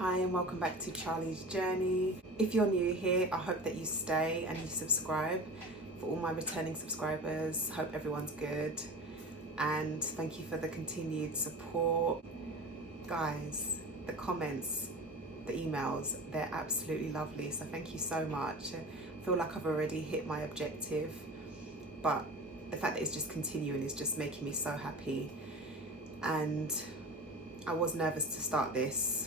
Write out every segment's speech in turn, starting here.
Hi and welcome back to Charlie's Journey. If you're new here, I hope that you stay and you subscribe. For all my returning subscribers, hope everyone's good, and thank you for the continued support. Guys, the comments, the emails, they're absolutely lovely, so thank you so much. I feel like I've already hit my objective, but the fact that it's just continuing is just making me so happy. And I was nervous to start this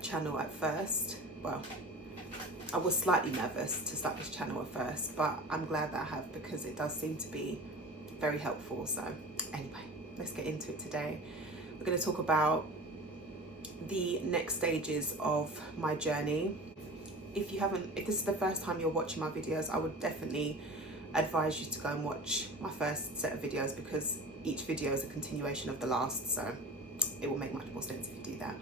channel at first. Well, I was slightly nervous to start this channel at first, but I'm glad that I have, because it does seem to be very helpful. So anyway, let's get into it today. We're going to talk about the next stages of my journey. If this is the first time you're watching my videos, I would definitely advise you to go and watch my first set of videos, because each video is a continuation of the last, so it will make much more sense if you do that.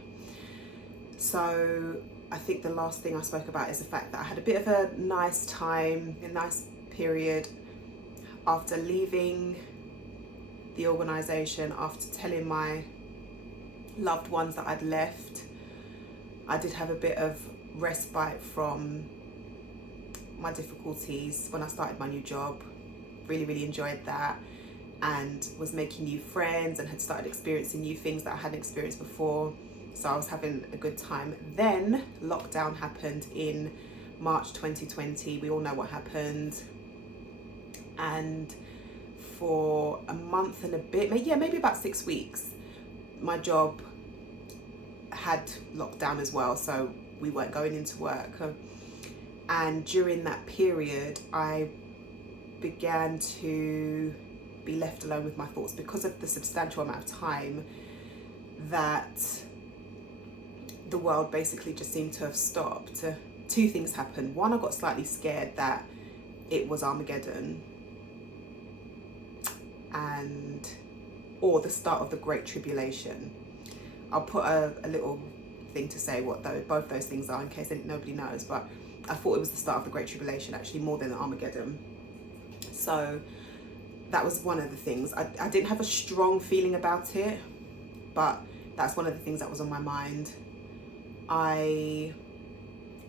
So I think the last thing I spoke about is the fact that I had a bit of a nice time, a nice period after leaving the organisation, after telling my loved ones that I'd left. I did have a bit of respite from my difficulties when I started my new job. Really enjoyed that, and was making new friends and had started experiencing new things that I hadn't experienced before. So I was having a good time. Then lockdown happened in March 2020. We all know what happened. And for a month and a bit, maybe about 6 weeks, my job had locked down as well. So we weren't going into work. And during that period, I began to be left alone with my thoughts because of the substantial amount of time that the world basically just seemed to have stopped. Two things happened. One, I got slightly scared that it was Armageddon, or the start of the Great Tribulation. I'll put a little thing to say what both those things are in case nobody knows, but I thought it was the start of the Great Tribulation, actually, more than Armageddon. So that was one of the things. I didn't have a strong feeling about it, but that's one of the things that was on my mind. I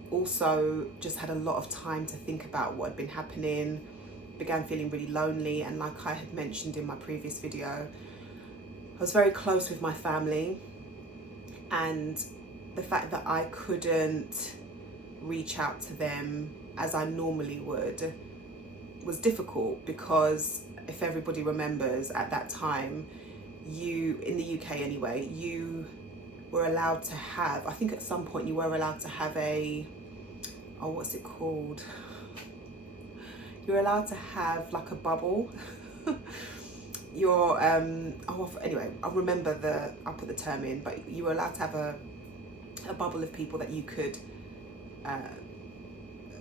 also just had a lot of time to think about what had been happening, began feeling really lonely, and like I had mentioned in my previous video, I was very close with my family, and the fact that I couldn't reach out to them as I normally would was difficult, because if everybody remembers, at that time, in the UK anyway, you were allowed to have, I think at some point you were allowed to have what's it called? You're allowed to have like a bubble. Anyway, I'll put the term in, but you were allowed to have a bubble of people that you could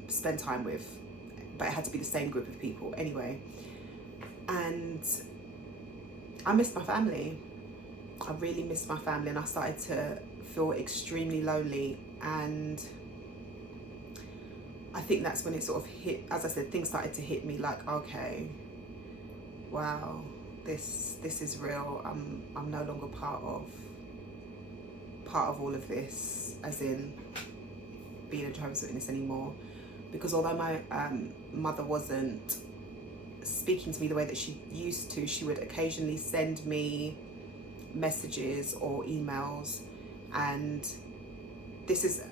spend time with, but it had to be the same group of people anyway. And I missed my family. I really missed my family, and I started to feel extremely lonely. And I think that's when it sort of hit, as I said, things started to hit me like, okay, wow, this is real. I'm no longer part of all of this, as in being a Jehovah's Witness anymore. Because although my mother wasn't speaking to me the way that she used to, she would occasionally send me messages or emails, and this is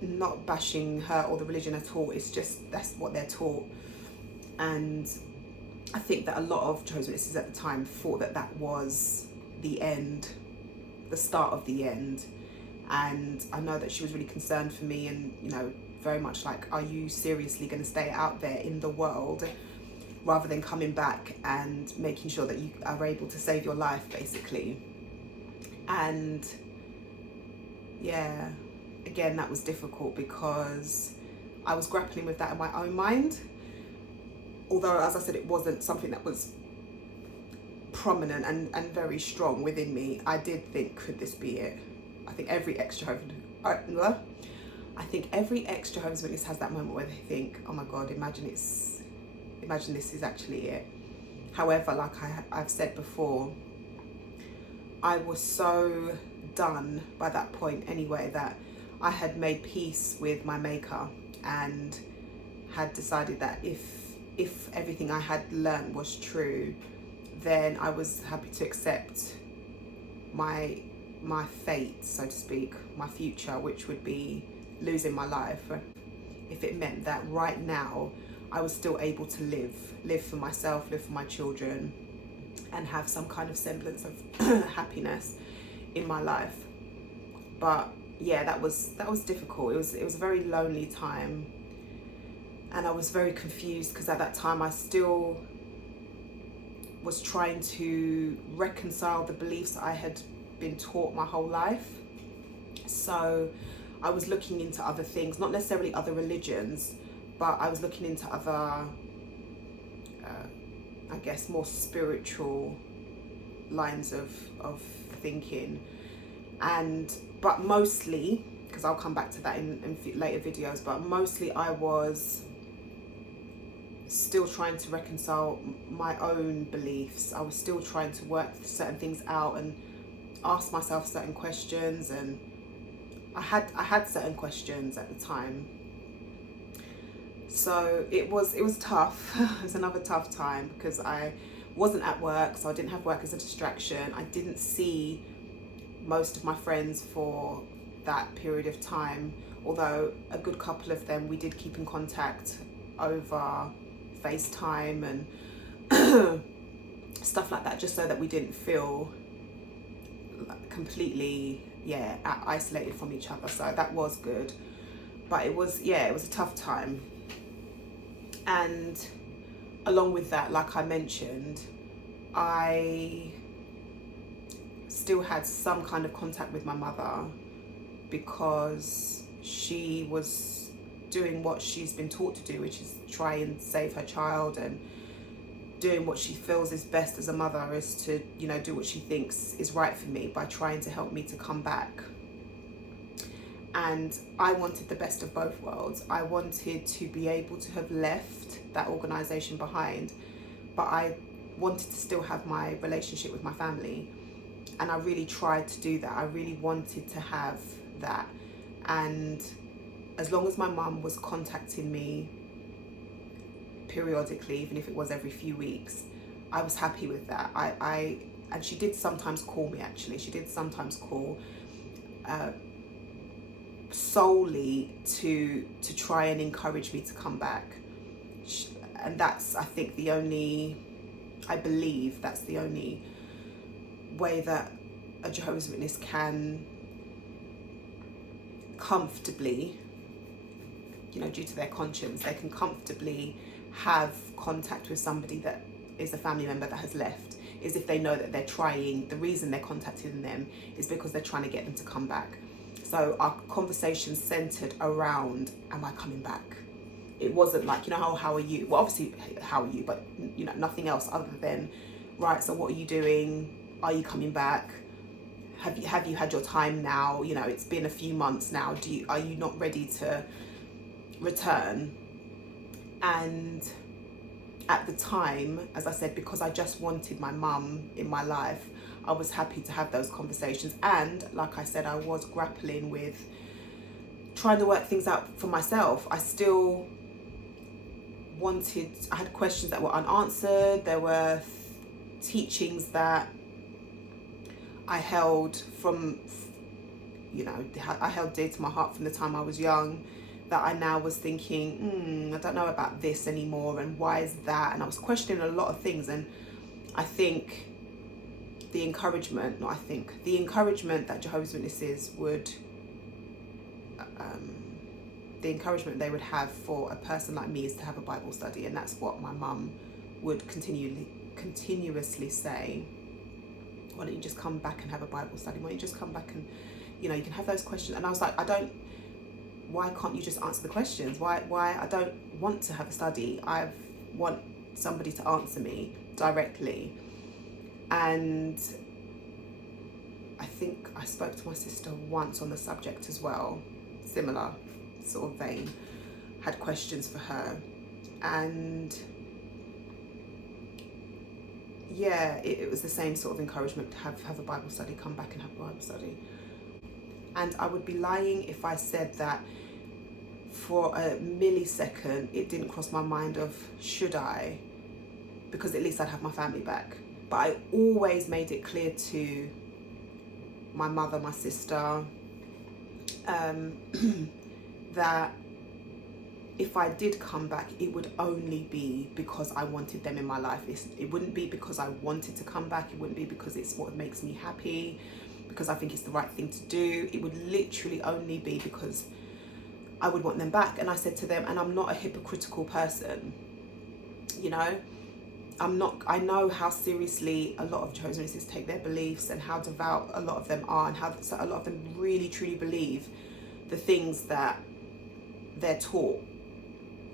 not bashing her or the religion at all, it's just that's what they're taught. And I think that a lot of Jehovah's Witnesses at the time thought that that was the end, the start of the end. And I know that she was really concerned for me, and very much like, are you seriously going to stay out there in the world rather than coming back and making sure that you are able to save your life, basically? And yeah, again, that was difficult because I was grappling with that in my own mind. Although, as I said, it wasn't something that was prominent and very strong within me, I did think, could this be it? I think every ex-Jehovah's Witness has that moment where they think, oh my God, imagine this is actually it. However, like I've said before, I was so done by that point anyway, that I had made peace with my maker and had decided that if everything I had learned was true, then I was happy to accept my fate, so to speak, my future, which would be losing my life, if it meant that right now I was still able to live for myself, live for my children, and have some kind of semblance of happiness in my life. But yeah, that was difficult. It was a very lonely time, and I was very confused because at that time I still was trying to reconcile the beliefs I had been taught my whole life. So I was looking into other things, not necessarily other religions, but I was looking into other, I guess, more spiritual lines of thinking. But mostly, because I'll come back to that in later videos, but mostly I was still trying to reconcile my own beliefs. I was still trying to work certain things out and ask myself certain questions, and I had certain questions at the time. So it was tough. It was another tough time because I wasn't at work, so I didn't have work as a distraction. I didn't see most of my friends for that period of time, although a good couple of them we did keep in contact over FaceTime and stuff like that, just so that we didn't feel completely isolated from each other. So that was good, but it was a tough time. And along with that, like I mentioned, I still had some kind of contact with my mother because she was doing what she's been taught to do, which is try and save her child, and doing what she feels is best as a mother is to, do what she thinks is right for me by trying to help me to come back. And I wanted the best of both worlds. I wanted to be able to have left that organisation behind, but I wanted to still have my relationship with my family. And I really tried to do that. I really wanted to have that. And as long as my mum was contacting me periodically, even if it was every few weeks, I was happy with that. And she did sometimes call me, actually. She did sometimes call solely to try and encourage me to come back. And that's, I think, I believe that's the only way that a Jehovah's Witness can comfortably, due to their conscience, they can comfortably have contact with somebody that is a family member that has left, is if they know that the reason they're contacting them is because they're trying to get them to come back. So our conversation centered around, am I coming back? It wasn't like, how are you? Well, obviously, how are you? But, nothing else other than, right, so what are you doing? Are you coming back? Have you had your time now? It's been a few months now. Are you not ready to return? And at the time, as I said, because I just wanted my mum in my life, I was happy to have those conversations. And like I said, I was grappling with trying to work things out for myself. I still I had questions that were unanswered. There were teachings that I held from, I held dear to my heart from the time I was young, that I now was thinking, I don't know about this anymore, and why is that? And I was questioning a lot of things. And I think the encouragement that Jehovah's Witnesses would, the encouragement they would have for a person like me is to have a Bible study. And that's what my mum would continuously say. Why don't you just come back and have a Bible study? Why don't you just come back and, you can have those questions? And I was like, why can't you just answer the questions? Why I don't want to have a study. I want somebody to answer me directly. And I think I spoke to my sister once on the subject as well, similar sort of vein, had questions for her. And yeah, it was the same sort of encouragement to have a Bible study, come back and have a Bible study. And I would be lying if I said that for a millisecond it didn't cross my mind of, should I? Because at least I'd have my family back. But I always made it clear to my mother, my sister, that if I did come back, it would only be because I wanted them in my life. It wouldn't be because I wanted to come back. It wouldn't be because it's what makes me happy, because I think it's the right thing to do. It would literally only be because I would want them back. And I said to them, and I'm not a hypocritical person, you know, I know how seriously a lot of Jehovah's Witnesses take their beliefs, and how devout a lot of them are, and how a lot of them really truly believe the things that they're taught,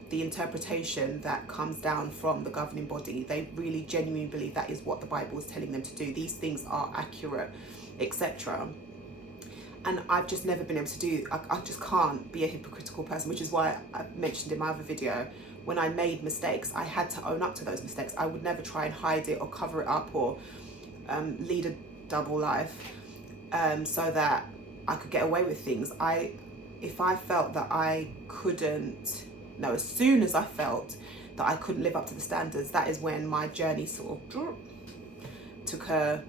the interpretation that comes down from the governing body. They really genuinely believe that is what the Bible is telling them to do. These things are accurate, etc. And I've just never been able to do, I just can't be a hypocritical person, which is why I mentioned in my other video, when I made mistakes, I had to own up to those mistakes. I would never try and hide it or cover it up or lead a double life so that I could get away with things. If I felt that I couldn't, no, as soon as I felt that I couldn't live up to the standards, that is when my journey sort of took a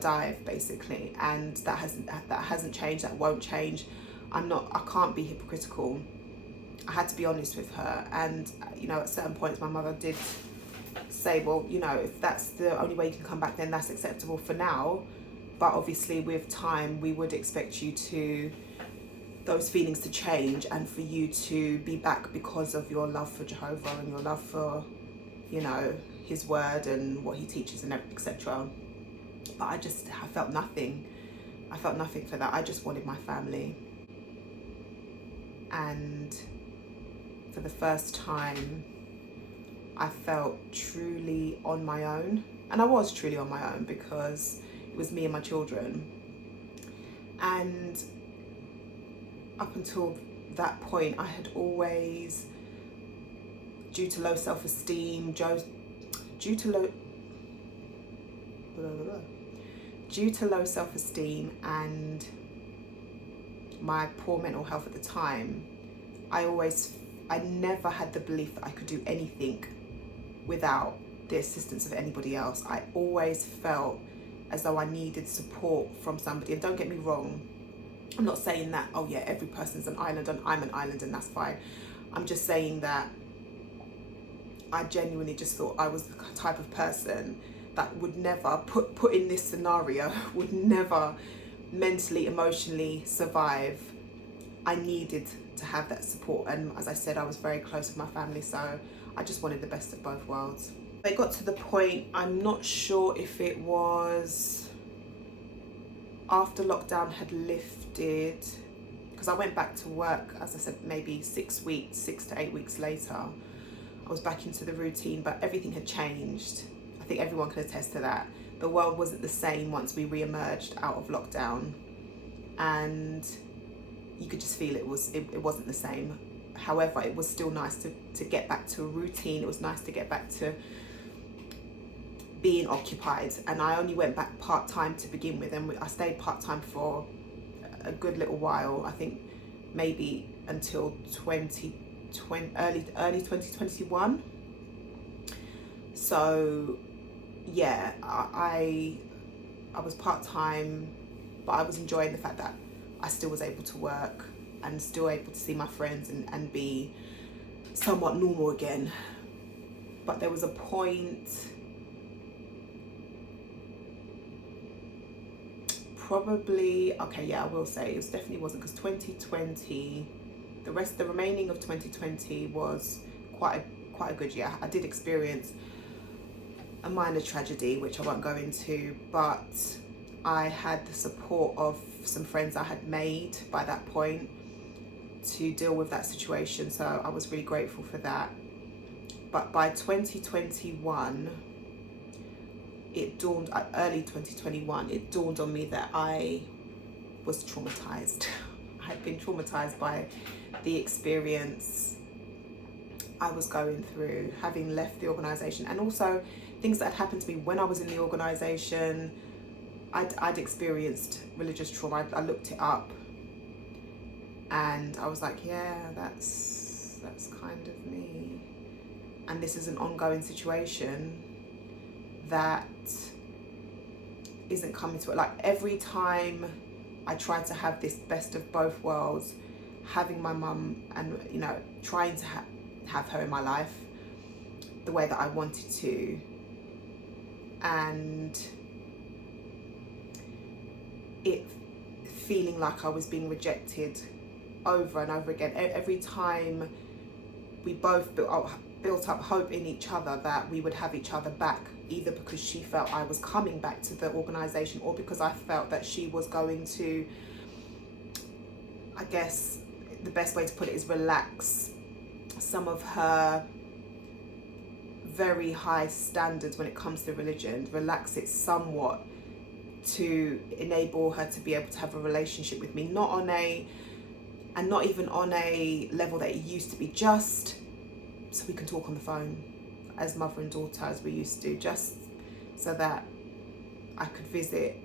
dive, basically. And that hasn't changed, that won't change. I can't be hypocritical. I had to be honest with her. And, you know, at certain points my mother did say, well, you know, if that's the only way you can come back, then that's acceptable for now. But obviously with time, we would expect you to, those feelings to change, and for you to be back because of your love for Jehovah and your love for, you know, his word and what he teaches and etc. But I felt nothing. I felt nothing for that. I just wanted my family. And for the first time, I felt truly on my own. And I was truly on my own, because it was me and my children. And up until that point, I had always, due to low self-esteem, due to low self-esteem and my poor mental health at the time, I never had the belief that I could do anything without the assistance of anybody else. I always felt as though I needed support from somebody. And don't get me wrong, I'm not saying that, oh yeah, every person's an island and I'm an island and that's fine. I'm just saying that I genuinely just thought I was the type of person that would never, put in this scenario, would never mentally, emotionally survive. I needed to have that support. And as I said, I was very close with my family, so I just wanted the best of both worlds. It got to the point, I'm not sure if it was after lockdown had lifted, because I went back to work, as I said, maybe 6 to 8 weeks later. I was back into the routine, but everything had changed. I think everyone can attest to that. The world wasn't the same once we re-emerged out of lockdown, and you could just feel it wasn't the same. However, it was still nice to get back to a routine. It was nice to get back to being occupied. And I only went back part-time to begin with, and I stayed part-time for a good little while. I think maybe until early 2021. So yeah, I was part-time, but I was enjoying the fact that I still was able to work and still able to see my friends and be somewhat normal again. But there was a point, probably, okay, yeah, I will say it definitely wasn't, because 2020, the remaining of 2020 was quite a good year. I did experience a minor tragedy, which I won't go into, but I had the support of some friends I had made by that point to deal with that situation, so I was really grateful for that. But by 2021, early 2021, it dawned on me that I was traumatized. I had been traumatized by the experience I was going through, having left the organisation, and also things that had happened to me when I was in the organisation, I'd experienced religious trauma. I looked it up, and I was like, yeah, that's kind of me. And this is an ongoing situation that isn't coming to it. Like, every time I tried to have this best of both worlds, having my mum and, you know, trying to have her in my life the way that I wanted to, and it feeling like I was being rejected over and over again. Every time we both built up hope in each other that we would have each other back, either because she felt I was coming back to the organisation, or because I felt that she was going to, I guess the best way to put it is, relax some of her very high standards when it comes to religion, relax it somewhat to enable her to be able to have a relationship with me, not even on a level that it used to be, just so we can talk on the phone as mother and daughter as we used to, just so that I could visit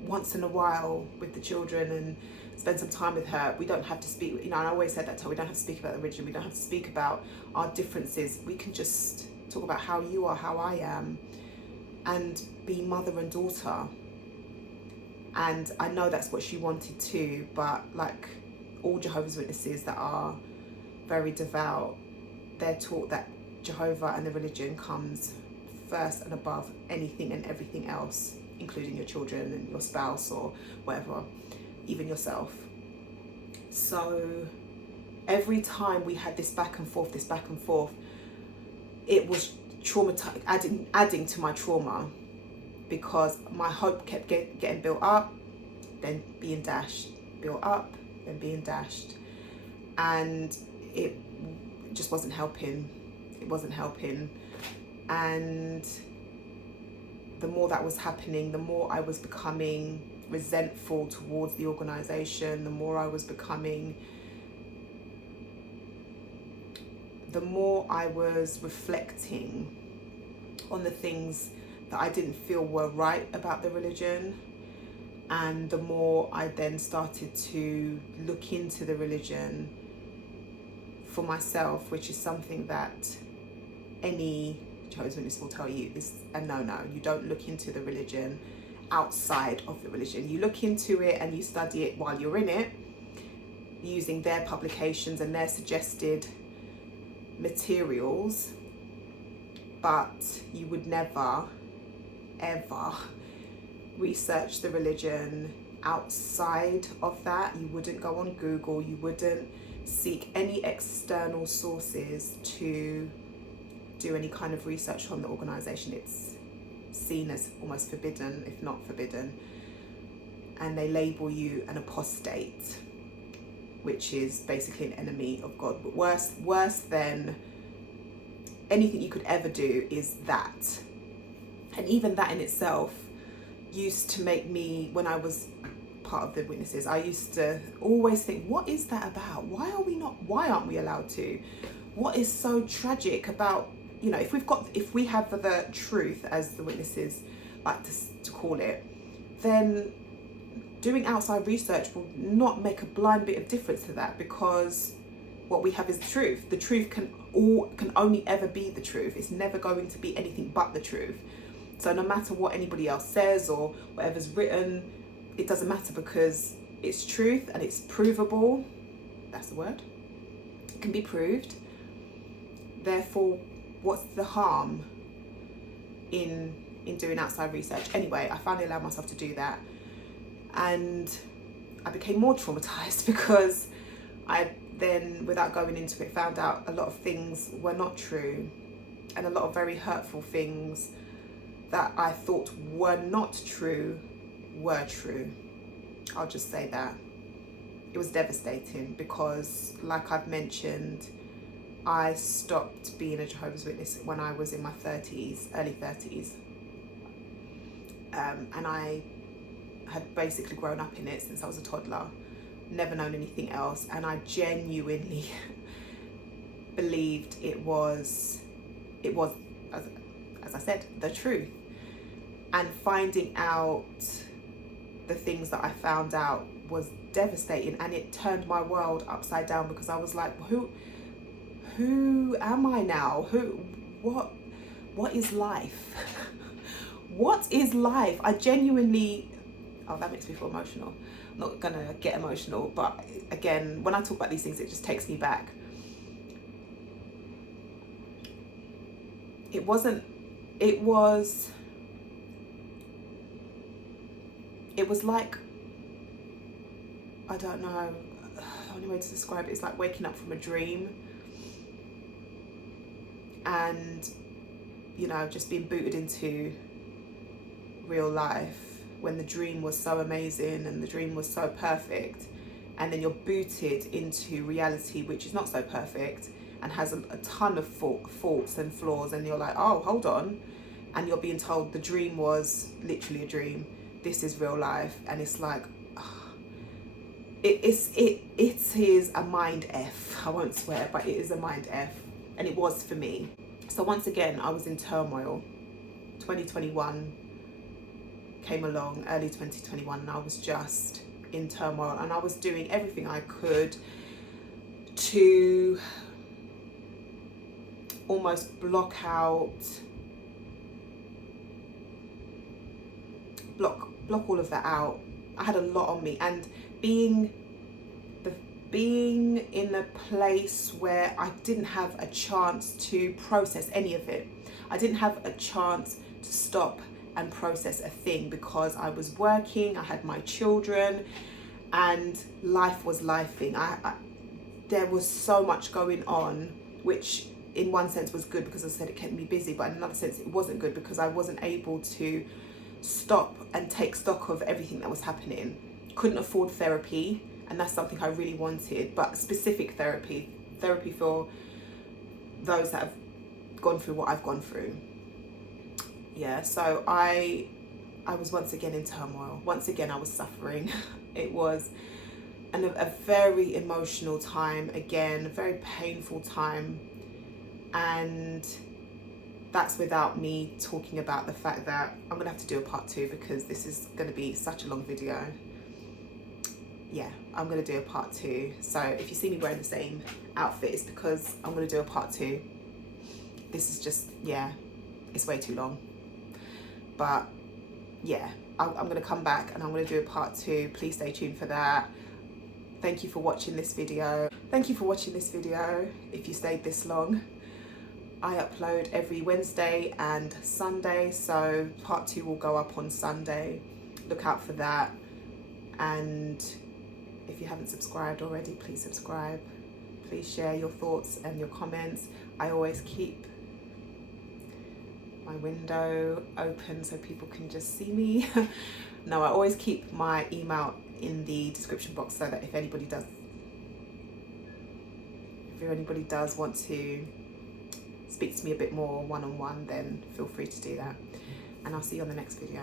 once in a while with the children and spend some time with her. We don't have to speak, you know, and I always said that to her, we don't have to speak about the religion, we don't have to speak about our differences, we can just talk about how you are, how I am, and be mother and daughter. And I know that's what she wanted too, but like all Jehovah's Witnesses that are very devout, they're taught that Jehovah and the religion comes first and above anything and everything else, including your children and your spouse or whatever, even yourself. So every time we had this back and forth, it was traumatizing, adding to my trauma, because my hope kept getting built up, then being dashed, built up, then being dashed, and it just wasn't helping. It wasn't helping. And the more that was happening, the more I was becoming resentful towards the organisation, the more I was reflecting on the things that I didn't feel were right about the religion, and the more I then started to look into the religion for myself, which is something that any Jehovah's Witness will tell you is a no-no. You don't look into the religion outside of the religion. You look into it and you study it while you're in it, using their publications and their suggested materials, but you would never, ever research the religion outside of that. You wouldn't go on Google, you wouldn't seek any external sources to do any kind of research on the organisation. It's seen as almost forbidden, if not forbidden, and they label you an apostate, which is basically an enemy of God. But worse than anything you could ever do is that. And even that in itself used to make me, when I was part of the witnesses, I used to always think, what is that about? Why aren't we allowed to? What is so tragic about, you know, if we have the truth, as the witnesses like to call it, then doing outside research will not make a blind bit of difference to that, because what we have is the truth. The truth can only ever be the truth. It's never going to be anything but the truth. So no matter what anybody else says or whatever's written, it doesn't matter, because it's truth and it's provable. That's the word. It can be proved. Therefore, what's the harm in doing outside research? Anyway, I finally allowed myself to do that, and I became more traumatized because I then, without going into it, found out a lot of things were not true, and a lot of very hurtful things that I thought were not true were true. I'll just say that. It was devastating because, like I've mentioned, I stopped being a Jehovah's Witness when I was in my 30s, early 30s. And I had basically grown up in it since I was a toddler, never known anything else. And I genuinely believed it was, as I said, the truth. And finding out the things that I found out was devastating, and it turned my world upside down, because I was like, who am I now? What is life? What is life? I genuinely, oh, that makes me feel emotional. I'm not gonna get emotional, but again, when I talk about these things, it just takes me back. It was like, I don't know, the only way to describe it is like waking up from a dream, and, you know, just being booted into real life when the dream was so amazing and the dream was so perfect, and then you're booted into reality, which is not so perfect and has a ton of faults and flaws, and you're like, oh, hold on, and you're being told the dream was literally a dream, this is real life. And it's like, it is a mind F. I won't swear, but it is a mind F, and it was for me. So once again, I was in turmoil. 2021 came along, early 2021, and I was just in turmoil, and I was doing everything I could to almost block all of that out. I had a lot on me, and being in a place where I didn't have a chance to process any of it. I didn't have a chance to stop and process a thing, because I was working, I had my children, and life was lifing. There was so much going on, which in one sense was good, because I said it kept me busy, but in another sense it wasn't good, because I wasn't able to stop and take stock of everything that was happening. Couldn't afford therapy, and that's something I really wanted, but specific therapy for those that have gone through what I've gone through. Yeah, so I was once again in turmoil. Once again, I was suffering. It was a very emotional time, again, a very painful time, and that's without me talking about the fact that I'm gonna have to do a part 2, because this is gonna be such a long video. Yeah, I'm gonna do a part 2. So if you see me wearing the same outfit, it's because I'm gonna do a part 2. This is just, yeah, it's way too long. But yeah, I'm gonna come back and I'm gonna do a part 2. Please stay tuned for that. Thank you for watching this video. Thank you for watching this video, if you stayed this long. I upload every Wednesday and Sunday, so part 2 will go up on Sunday. Look out for that. And if you haven't subscribed already, please subscribe. Please share your thoughts and your comments. I always keep my window open so people can just see me. No, I always keep my email in the description box, so that if anybody does want to speak to me a bit more one-on-one, then feel free to do that. And I'll see you on the next video.